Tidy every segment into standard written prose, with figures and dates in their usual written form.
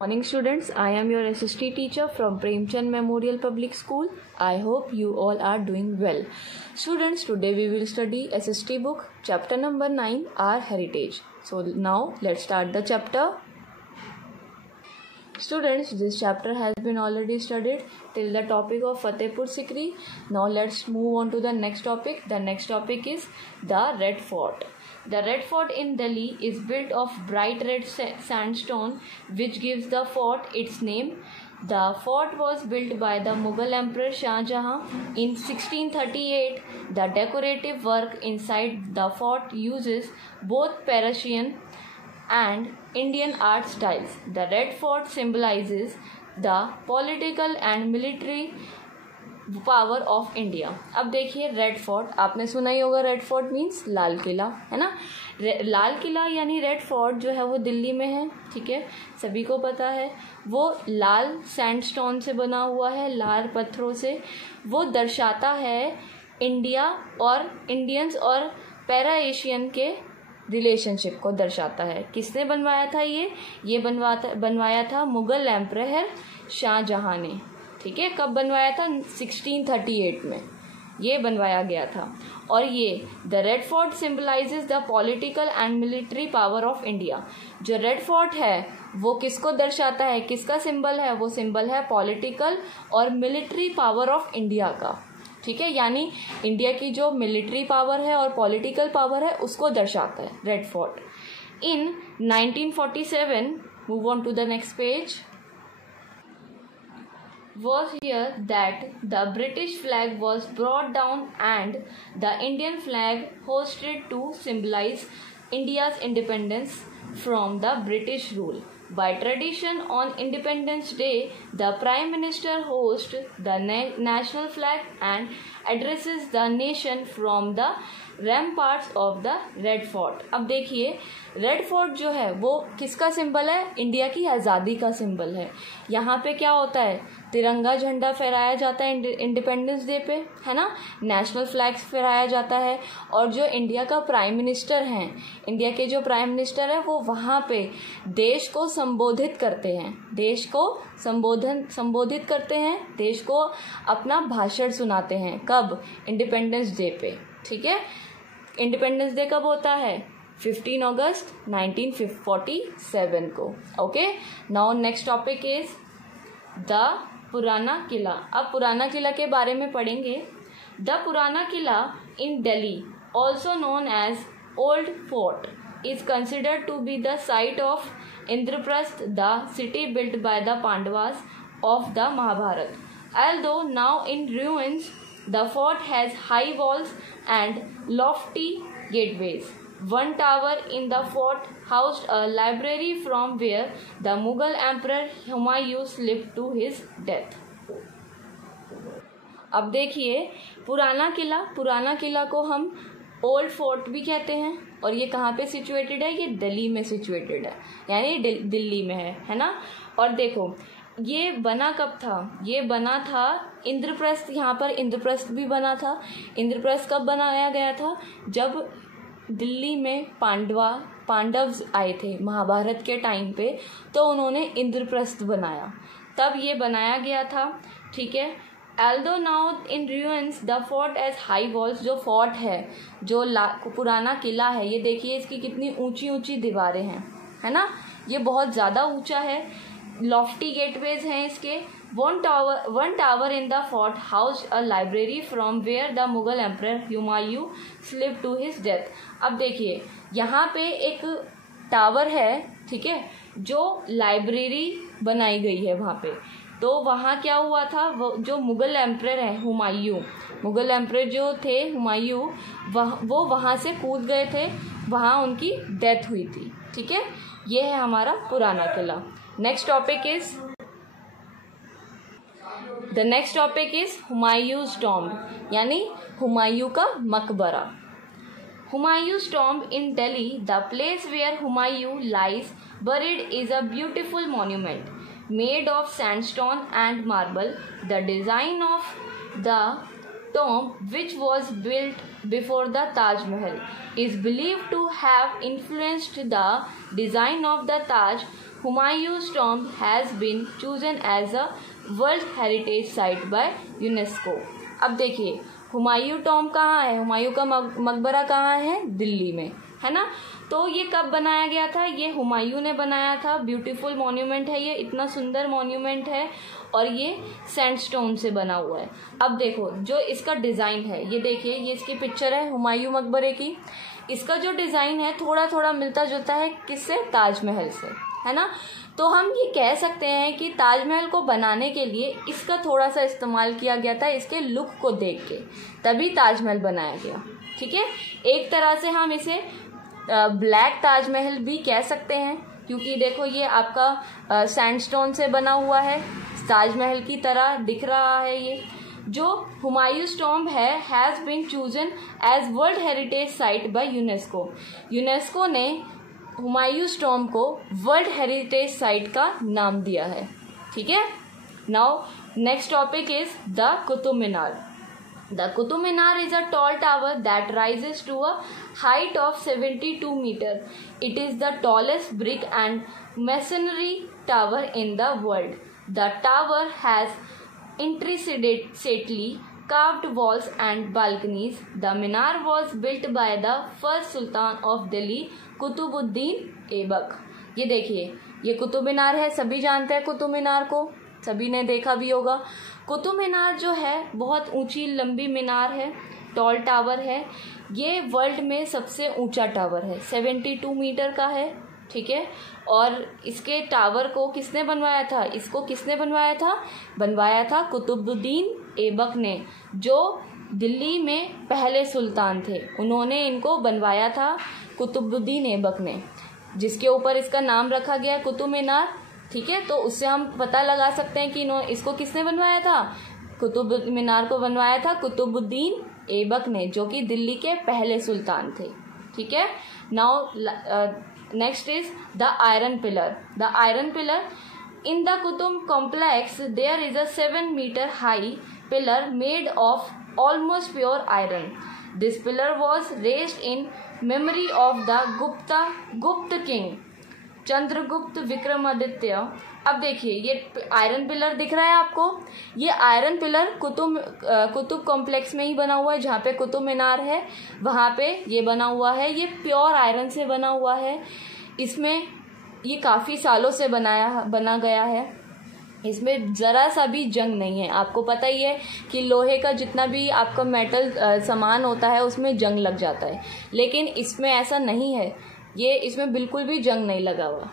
Morning students, I am your SST teacher from Premchand Memorial Public School. I hope you all are doing well. Students, today we will study SST book chapter number 9, Our Heritage. So now let's start the chapter. Students, this chapter has been already studied till the topic of Fatehpur Sikri. Now let's move on to the next topic. The next topic is the Red Fort. The Red Fort in Delhi is built of bright red sandstone, which gives the fort its name. The fort was built by the Mughal Emperor Shah Jahan in 1638. The decorative work inside the fort uses both Persian and Indian art styles. The Red Fort symbolizes the political and military power of India. अब देखिए red fort, आपने सुना ही होगा. Red fort means Lal Qila, है ना. लाल किला यानी red fort जो है वो दिल्ली में है. ठीक है, सभी को पता है. वो लाल सैंडस्टोन से बना हुआ है, लाल पत्थरों से. वो दर्शाता है इंडिया और इंडियंस और पैरा एशियन के रिलेशनशिप को दर्शाता है. किसने बनवाया था ये बनवाया था मुगल एम्परर शाहजहां ने. ठीक है, कब बनवाया था? 1638 में ये बनवाया गया था. और ये the red fort symbolizes the political and military power of India. जो रेड फोर्ट है वो किसको दर्शाता है, किसका सिंबल है? वो सिंबल है पॉलिटिकल और मिलिट्री पावर ऑफ इंडिया का. ठीक है, यानी इंडिया की जो मिलिट्री पावर है और पॉलिटिकल पावर है उसको दर्शाता है Red Fort. In 1947, move on to the next page, was here that the British flag was brought down and the Indian flag hoisted to symbolize India's independence from the British rule. By tradition, on Independence Day, the Prime Minister hoists the national flag and addresses the nation from the ramparts of the Red Fort. अब देखिए, red fort जो है वो किसका symbol है? India की आज़ादी का सिंबल है. यहाँ पे क्या होता है? तिरंगा झंडा फहराया जाता है इंडिपेंडेंस डे पे, है ना. नेशनल फ्लैग फहराया जाता है. और जो इंडिया का प्राइम मिनिस्टर हैं, इंडिया के जो प्राइम मिनिस्टर है वो वहाँ पे देश को संबोधित करते हैं, देश को संबोधित करते हैं, देश को अपना भाषण सुनाते हैं. कब? इंडिपेंडेंस डे पे. ठीक है, इंडिपेंडेंस डे कब होता है? 15 अगस्त 1947 को. Okay, now next topic is the Purana किला. अब पुराना किला के बारे में पढ़ेंगे. The Purana Qila in Delhi, also known as old fort, is considered to be the site of Indraprasth, the city built by the Pandavas of the Mahabharata. Although now in ruins, the fort has high walls and lofty gateways. One tower in the fort housed a library from where the Mughal Emperor Humayun slept to his death. अब देखिए, पुराना किला को हम old fort भी कहते हैं. और ये कहाँ पे सिचुएटेड है? ये दिल्ली में सिचुएटेड है, यानी दिल्ली में है ना. और देखो, ये बना कब था? ये बना था इंद्रप्रस्थ. यहाँ पर इंद्रप्रस्थ भी बना था. इंद्रप्रस्थ कब बनाया गया था? जब दिल्ली में पांडव्स आए थे महाभारत के टाइम पे, तो उन्होंने इंद्रप्रस्थ बनाया, तब ये बनाया गया था. ठीक है. Although now in ruins, the fort has high walls. जो फोर्ट है, जो पुराना किला है, ये देखिए इसकी कितनी ऊंची ऊंची दीवारें हैं, है ना. ये बहुत ज़्यादा ऊंचा है. लॉफ्टी गेटवेज हैं इसके. One tower in the fort house a library from where the Mughal emperor Humayun slip to his death. अब देखिए, यहाँ पे एक टावर है, ठीक है, जो लाइब्रेरी बनाई गई है वहाँ पे. तो वहाँ क्या हुआ था? वो जो मुग़ल एम्परर है हुमायूं, मुग़ल एम्परर जो थे हुमायूं, वो वहाँ से कूद गए थे, वहाँ उनकी डेथ हुई थी. ठीक है, ये है हमारा Purana Qila. Next topic is Humayun's tomb, यानी हुमायूं का मकबरा. Humayun's tomb in Delhi, the place where Humayun lies buried, is a beautiful monument made of sandstone and marble. The design of the tomb, which was built before the Taj Mahal, is believed to have influenced the design of the Taj Humayun's tomb has been chosen as a World Heritage Site by UNESCO. अब देखिए Humayun tomb कहाँ है, हुमायूं का मकबरा कहाँ है, दिल्ली में, है ना। तो ये कब बनाया गया था, ये हुमायूं ने बनाया था। ब्यूटीफुल मॉन्यूमेंट है ये, इतना सुंदर मॉन्यूमेंट है और ये सैंडस्टोन से बना हुआ है। अब देखो जो इसका डिज़ाइन है, ये देखिए, ये इसकी पिक्चर है हुमायूं मकबरे की। इसका जो डिज़ाइन है थोड़ा थोड़ा मिलता जुलता है किससे, ताजमहल से, है ना। तो हम ये कह सकते हैं कि ताजमहल को बनाने के लिए इसका थोड़ा सा इस्तेमाल किया गया था, इसके लुक को देख के, तभी ताजमहल बनाया गया। ठीक है, एक तरह से हम इसे ब्लैक ताजमहल भी कह सकते हैं, क्योंकि देखो ये आपका सैंडस्टोन से बना हुआ है, ताजमहल की तरह दिख रहा है। ये जो हुमायूंस टॉम्ब है has been chosen as world heritage site by UNESCO. UNESCO ने हुमायूंस टॉम्ब को वर्ल्ड हेरिटेज साइट का नाम दिया है। ठीक है, now next topic is the Qutub Minar. The Qutub Minar is a tall tower that rises to a height of 72 meters. It is the tallest brick and masonry tower in the world. The tower has intricately carved walls and balconies. The minar was built by the first Sultan of Delhi, Qutubuddin Aibak. ये देखिए, ये कुतुब मीनार है, सभी जानते हैं कुतुब मीनार को, सभी ने देखा भी होगा। कुतुब मीनार जो है बहुत ऊंची लंबी मीनार है, टॉल टावर है। ये वर्ल्ड में सबसे ऊंचा टावर है, 72 मीटर का है। ठीक है, और इसके टावर को किसने बनवाया था, इसको किसने बनवाया था, बनवाया था कुतुबुद्दीन ऐबक ने, जो दिल्ली में पहले सुल्तान थे, उन्होंने इनको बनवाया था, कुतुबुद्दीन ऐबक ने, जिसके ऊपर इसका नाम रखा गया कुतुब मीनार। ठीक है, तो उससे हम पता लगा सकते हैं कि इसको किसने बनवाया था, कुतुब मीनार को बनवाया था कुतुबुद्दीन ऐबक ने, जो कि दिल्ली के पहले सुल्तान थे। ठीक है, now next is the iron pillar. The iron pillar in the Qutub complex there is a 7 metre high pillar made of almost pure iron. This pillar was raised in memory of the Gupta king Chandragupta Vikramaditya. अब देखिए ये iron pillar दिख रहा है आपको, ये iron pillar Qutub complex में ही बना हुआ है, जहाँ पे कुतुब मीनार है वहाँ पे ये बना हुआ है। ये प्योर आयरन से बना हुआ है, इसमें ये काफ़ी सालों से बना गया है, इसमें ज़रा सा भी जंग नहीं है। आपको पता ही है कि लोहे का जितना भी आपका मेटल सामान होता है उसमें जंग लग जाता है, लेकिन इसमें ऐसा नहीं है, ये इसमें बिल्कुल भी जंग नहीं लगा हुआ।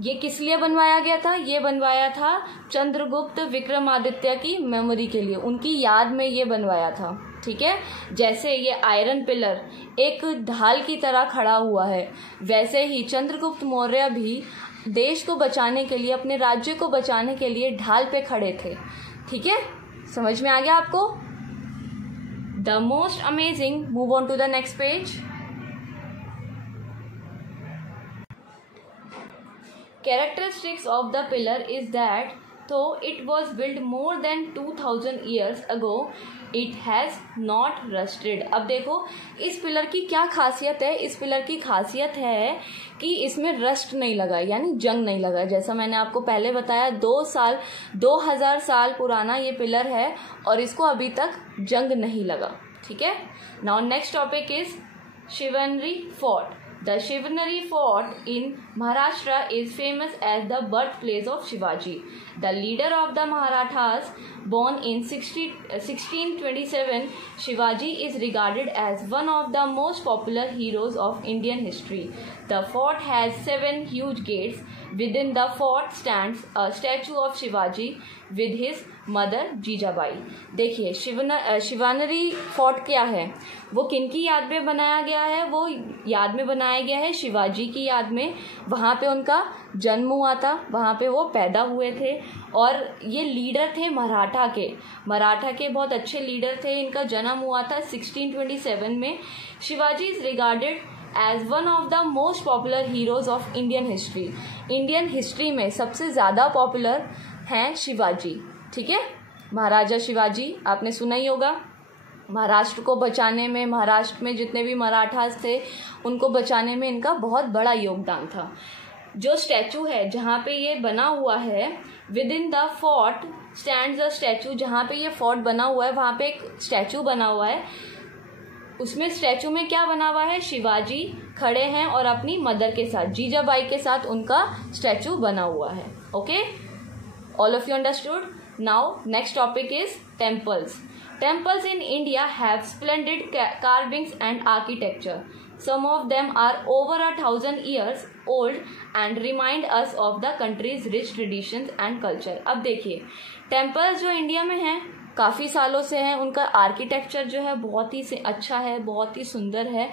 ये किस लिए बनवाया गया था, ये बनवाया था चंद्रगुप्त विक्रमादित्य की मेमोरी के लिए, उनकी याद में ये बनवाया था। ठीक है, जैसे ये आयरन पिलर एक ढाल की तरह खड़ा हुआ है, वैसे ही चंद्रगुप्त मौर्य भी देश को बचाने के लिए, अपने राज्य को बचाने के लिए ढाल पे खड़े थे। ठीक है, समझ में आ गया आपको। The most amazing, move on to the next page. Characteristics of the pillar is that though it was built more than 2000 years ago, it has not rusted. अब देखो इस पिलर की क्या खासियत है, इस पिलर की खासियत है कि इसमें रस्ट नहीं लगा, यानी जंग नहीं लगा। जैसा मैंने आपको पहले बताया 2000 साल पुराना ये पिलर है और इसको अभी तक जंग नहीं लगा। ठीक है, now next topic is Shivneri fort. The Shivneri Fort in Maharashtra is famous as the birthplace of Shivaji, the leader of the Marathas. Born in 1627, Shivaji is regarded as one of the most popular heroes of Indian history. The fort has 7 huge gates. Within the fort stands a statue of Shivaji with his mother Jijabai. देखिए शिवानरी fort क्या है, वो किनकी याद में बनाया गया है, वो याद में बनाया गया है शिवाजी की याद में। वहाँ पे उनका जन्म हुआ था, वहाँ पे वो पैदा हुए थे और ये लीडर थे मराठा के बहुत अच्छे लीडर थे। इनका जन्म हुआ था 1627 में। Shivaji is regarded as one of the most popular heroes of Indian history. Indian history में सबसे ज़्यादा पॉपुलर हैं शिवाजी। ठीक है, महाराजा शिवाजी आपने सुना ही होगा। महाराष्ट्र को बचाने में, महाराष्ट्र में जितने भी मराठास थे उनको बचाने में इनका बहुत बड़ा योगदान था। जो स्टैचू है जहाँ पे ये बना हुआ है, with in the fort stands a statue, जहाँ पे ये फोर्ट बना हुआ है वहाँ पे एक स्टैचू बना हुआ है। उसमें स्टैचू में क्या बना हुआ है, शिवाजी खड़े हैं और अपनी मदर के साथ, जीजाबाई के साथ उनका स्टैचू बना हुआ है। Okay, all of you understood. Now next topic is temples. Temples in India have splendid carvings and architecture. Some of them are over 1,000 years old and remind us of the country's rich traditions and culture. अब देखिए, temples जो India में हैं काफ़ी सालों से हैं, उनका आर्किटेक्चर जो है बहुत ही अच्छा है, बहुत ही सुंदर है,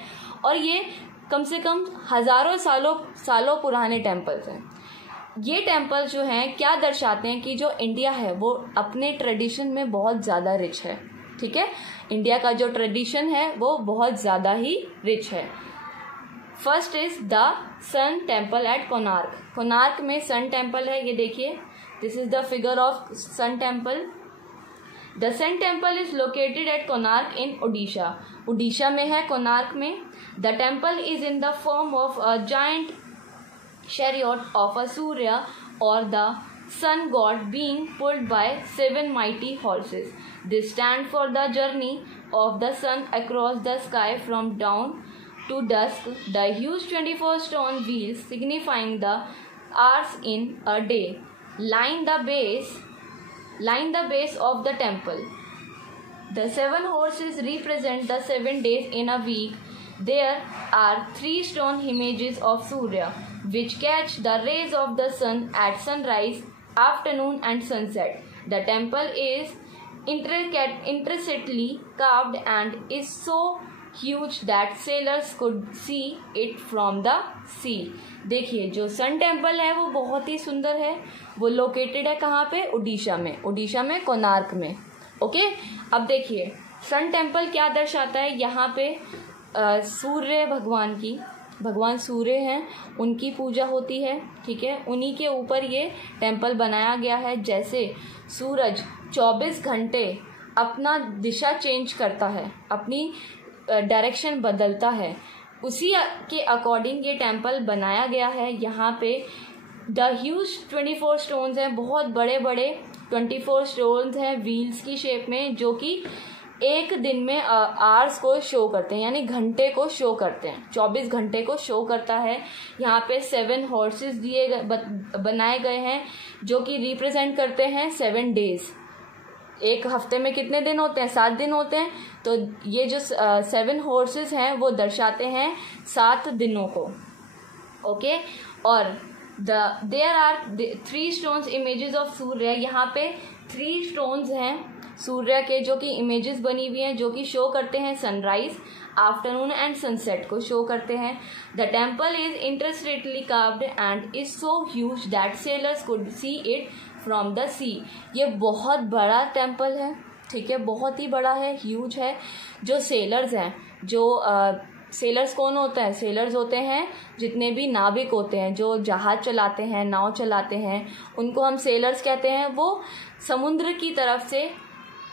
और ये कम से कम हज़ारों सालों पुराने टेम्पल्स हैं। ये टेम्पल जो हैं क्या दर्शाते हैं कि जो इंडिया है वो अपने ट्रेडिशन में बहुत ज़्यादा रिच है। ठीक है, इंडिया का जो ट्रेडिशन है वो बहुत ज़्यादा ही रिच है। First is the sun temple at Konark. Konark में सन टेम्पल है, ये देखिए, this is the figure of sun temple. The sun temple is located at Konark in Odisha. Odisha में है कोणार्क में। The temple is in the form of a giant chariot of a Surya or the sun god being pulled by 7 mighty horses. They stand for the journey of the sun across the sky from dawn to dusk. The huge 24 stone wheels signifying the hours in a day line the base of the temple. The 7 horses represent the 7 days in a week. There are 3 stone images of Surya which catch the rays of the sun at sunrise, afternoon and sunset. The temple is intricately carved and is so huge that sailors could see it from the sea. देखिए, जो सन temple है वो बहुत ही सुंदर है। वो located है कहाँ पे, उड़ीसा में, उड़ीसा में कोणार्क में। ओके, अब देखिए सन टेम्पल क्या दर्शाता है। यहाँ पे सूर्य भगवान सूर्य हैं, उनकी पूजा होती है। ठीक है, उन्हीं के ऊपर ये टेम्पल बनाया गया है। जैसे सूरज 24 घंटे अपना दिशा चेंज करता है, अपनी डायरेक्शन बदलता है, उसी के अकॉर्डिंग ये टेम्पल बनाया गया है। यहाँ पे द ह्यूज 24 स्टोन्स हैं, बहुत बड़े बड़े 24 स्टोन्स हैं व्हील्स की शेप में, जो कि एक दिन में आवर्स को शो करते हैं, यानी घंटे को शो करते हैं, 24 घंटे को शो करता है। यहाँ पे 7 हॉर्सेस बनाए गए हैं जो कि रिप्रेजेंट करते हैं 7 डेज। एक हफ्ते में कितने दिन होते हैं, 7 दिन होते हैं, तो ये जो 7 हॉर्सेस हैं वो दर्शाते हैं 7 दिनों को। ओके, और there are 3 stones images of Surya. यहाँ पे 3 स्टोन्स हैं सूर्य के जो कि इमेजेस बनी हुई हैं, जो कि शो करते हैं सनराइज, आफ्टरनून एंड सनसेट को शो करते हैं। The temple is interestedly carved and is so huge that sailors could see it from the sea. ये बहुत बड़ा टेम्पल है। ठीक है, बहुत ही बड़ा है, ह्यूज है। जो सेलर्स हैं, जो सेलर्स कौन होता है, सेलर्स होते हैं जितने भी नाविक होते हैं, जो जहाज चलाते हैं, नाव चलाते हैं, उनको हम सेलर्स कहते हैं। वो समुद्र की तरफ से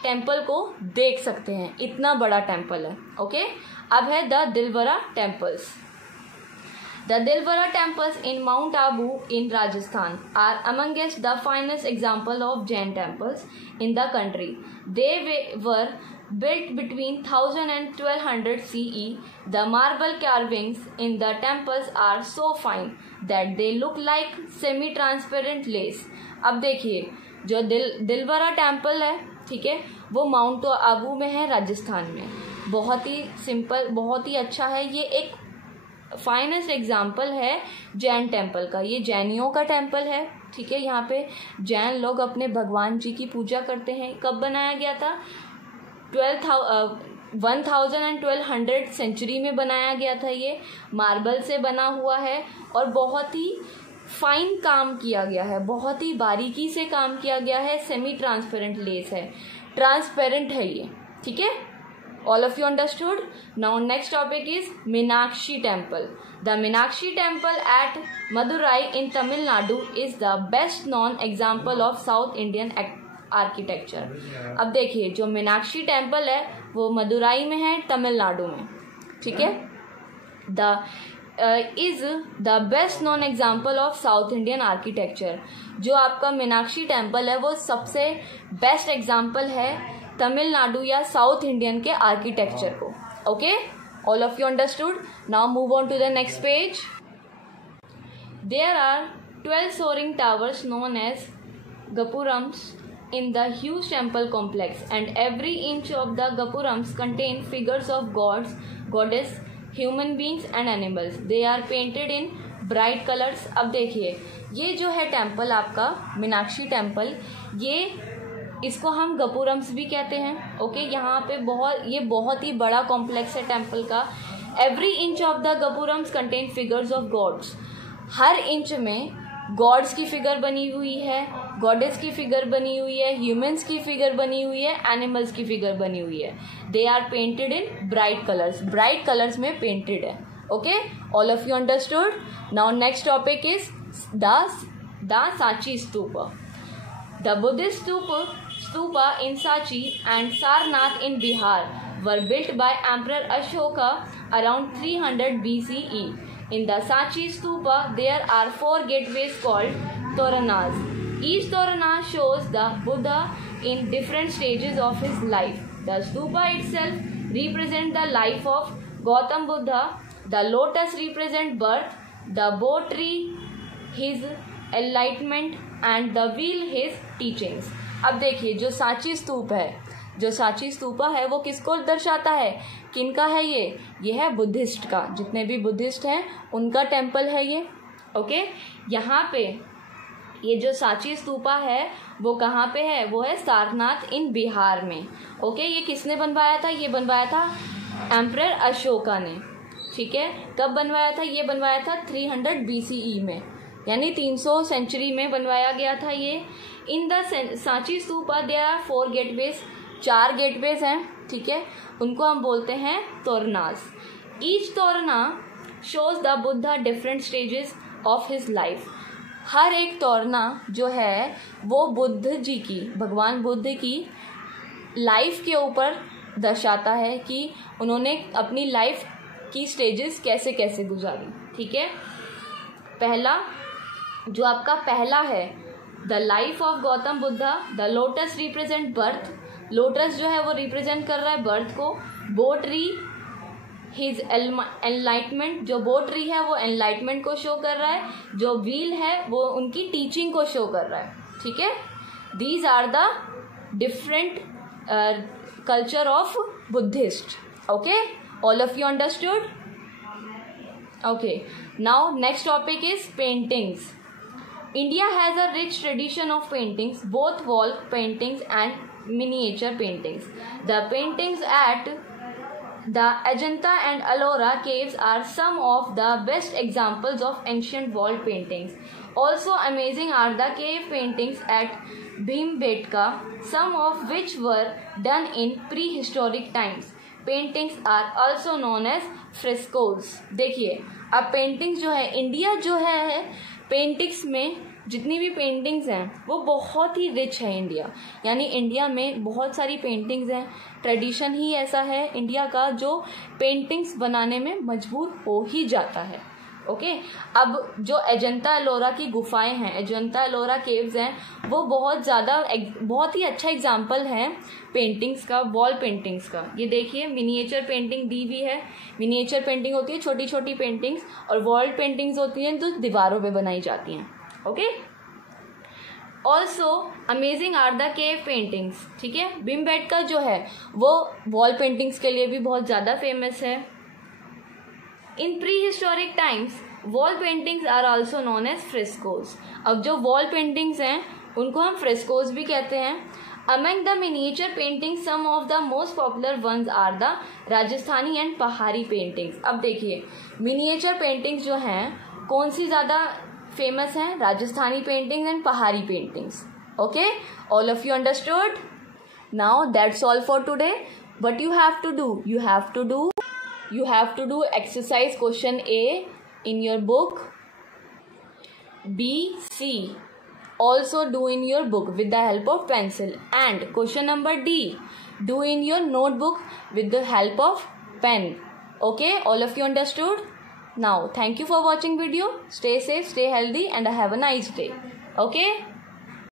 टेम्पल को देख सकते हैं, इतना बड़ा टेम्पल है। ओके, अब है the Dilwara temples. The Dilwara temples in mount Abu in Rajasthan are amongst the finest example of Jain temples in the country. They were built between 1000 and 1200 CE. The marble carvings in the temples are so fine that they look like semi-transparent lace. अब देखिए, जो दिलवरा temple है, ठीक है, वो mount Abu में है, राजस्थान में। बहुत ही सिंपल, बहुत ही अच्छा है। ये एक फाइनेस्ट एग्जाम्पल है जैन टेम्पल का। ये जैनियों का टेम्पल है। ठीक है, यहाँ पे जैन लोग अपने भगवान जी की पूजा करते हैं। कब बनाया गया था, 1200 सेंचुरी में बनाया गया था। ये मार्बल से बना हुआ है और बहुत ही फाइन काम किया गया है, बहुत ही बारीकी से काम किया गया है। सेमी ट्रांसपेरेंट लेस है, ट्रांसपेरेंट है ये। ठीक है, all of you understood. Now next topic is Meenakshi temple. The Meenakshi temple at Madurai in Tamil Nadu is the best non example of south Indian architecture. अब देखिए, जो मीनाक्षी टेम्पल है वो मदुराई में है, तमिलनाडु में। ठीक है, the is the best known example of south Indian architecture. जो आपका मीनाक्षी टेम्पल है वो सबसे बेस्ट एग्जाम्पल है तमिलनाडु या साउथ इंडियन के आर्किटेक्चर को। Okay, all of you understood. Now move on to the next page. There are 12 soaring towers known as Gopurams in the huge temple complex, and every inch of the Gopurams contain figures of gods, goddess, human beings and animals. They are painted in bright colors. अब देखिए ये जो है temple आपका Meenakshi temple, ये इसको हम गपुरम्स भी कहते हैं। ओके, यहाँ पे बहुत ही बड़ा कॉम्प्लेक्स है टेम्पल का। Every inch of the gopurams contain figures of gods. हर इंच में गॉड्स की फिगर बनी हुई है, गॉडेस की फिगर बनी हुई है, ह्यूमंस की फिगर बनी हुई है, एनिमल्स की फिगर बनी हुई है। They are painted in bright colours, bright colours में पेंटेड है। Okay, all of you understood. Now next topic is the Sanchi stupa. The Buddhist stupa in Sanchi and Sarnath in Bihar were built by Emperor Ashoka around 300 BCE. In the Sanchi stupa, there are 4 gateways called toranas. Each torana shows the Buddha in different stages of his life. The stupa itself represents the life of Gautam Buddha. The lotus represents birth, the bo tree his enlightenment, and the wheel his teachings. अब देखिए जो सांची स्तूपा है वो किसको दर्शाता है, किनका है ये है बुद्धिस्ट का। जितने भी बुद्धिस्ट हैं उनका टेम्पल है ये। ओके, यहाँ पे ये जो सांची स्तूपा है वो कहाँ पे है, वो है सारनाथ इन बिहार में। ओके, ये किसने बनवाया था, ये बनवाया था एम्परर अशोका ने। ठीक है, कब बनवाया था, ये बनवाया था 300 BCE में, यानी 300 सेंचुरी में बनवाया गया था ये। In the Sanchi stupa there are 4 gateways, 4 gateways हैं। ठीक है, उनको हम बोलते हैं toranas. Each torana shows the Buddha different stages of his life. हर एक तोरना जो है वो बुद्ध जी की, भगवान बुद्ध की लाइफ के ऊपर दर्शाता है कि उन्होंने अपनी लाइफ की स्टेजेस कैसे कैसे गुजारी। ठीक है, पहला जो आपका पहला है the life of Gautam Buddha. The lotus represent birth, lotus जो है वो रिप्रेजेंट कर रहा है बर्थ को। बो ट्री हिज एनलाइटमेंट, जो बो ट्री है वो एनलाइटमेंट को शो कर रहा है। जो व्हील है वो उनकी टीचिंग को शो कर रहा है। ठीक है, these are the different culture of Buddhist. Okay, all of you understood. Okay, now next topic is paintings. India has a rich tradition of paintings, both wall paintings and miniature paintings. The paintings at the Ajanta and Ellora caves are some of the best examples of ancient wall paintings. Also amazing are the cave paintings at Bhimbetka, some of which were done in prehistoric times. Paintings are also known as frescoes. देखिए अब paintings जो है, India जो है paintings में जितनी भी paintings हैं वो बहुत ही रिच है इंडिया, यानी इंडिया में बहुत सारी पेंटिंग्स हैं। ट्रेडिशन ही ऐसा है इंडिया का जो पेंटिंग्स बनाने में मजबूर हो ही जाता है। ओके, अब जो अजंता एलोरा की गुफाएं हैं, अजंता एलोरा केव्स हैं, वो बहुत ही अच्छा एग्जाम्पल है पेंटिंग्स का, वॉल पेंटिंग्स का। ये देखिए मिनिएचर पेंटिंग दी हुई है। मिनिएचर पेंटिंग होती है छोटी छोटी पेंटिंग्स, और वॉल पेंटिंग्स होती हैं जो दीवारों पे बनाई जाती हैं। Okay, also amazing are the cave paintings. ठीक है, भीमबेटका जो है वो वॉल पेंटिंग्स के लिए भी बहुत ज़्यादा फेमस है। In prehistoric times wall paintings are also known as frescoes. अब जो वॉल पेंटिंग्स हैं उनको हम फ्रेस्कोज भी कहते हैं। Among the miniature paintings some of the most popular ones are the Rajasthani and Pahari paintings. अब देखिए मिनिएचर पेंटिंग्स जो हैं कौन सी ज़्यादा फेमस हैं, Rajasthani paintings and Pahari paintings. Okay, all of you understood. Now that's all for today. What you have to do, you have to do exercise question A in your book, B, C also do in your book with the help of pencil, and question number D do in your notebook with the help of pen. Okay, all of you understood? Now, thank you for watching video. Stay safe, stay healthy, and have a nice day. Okay?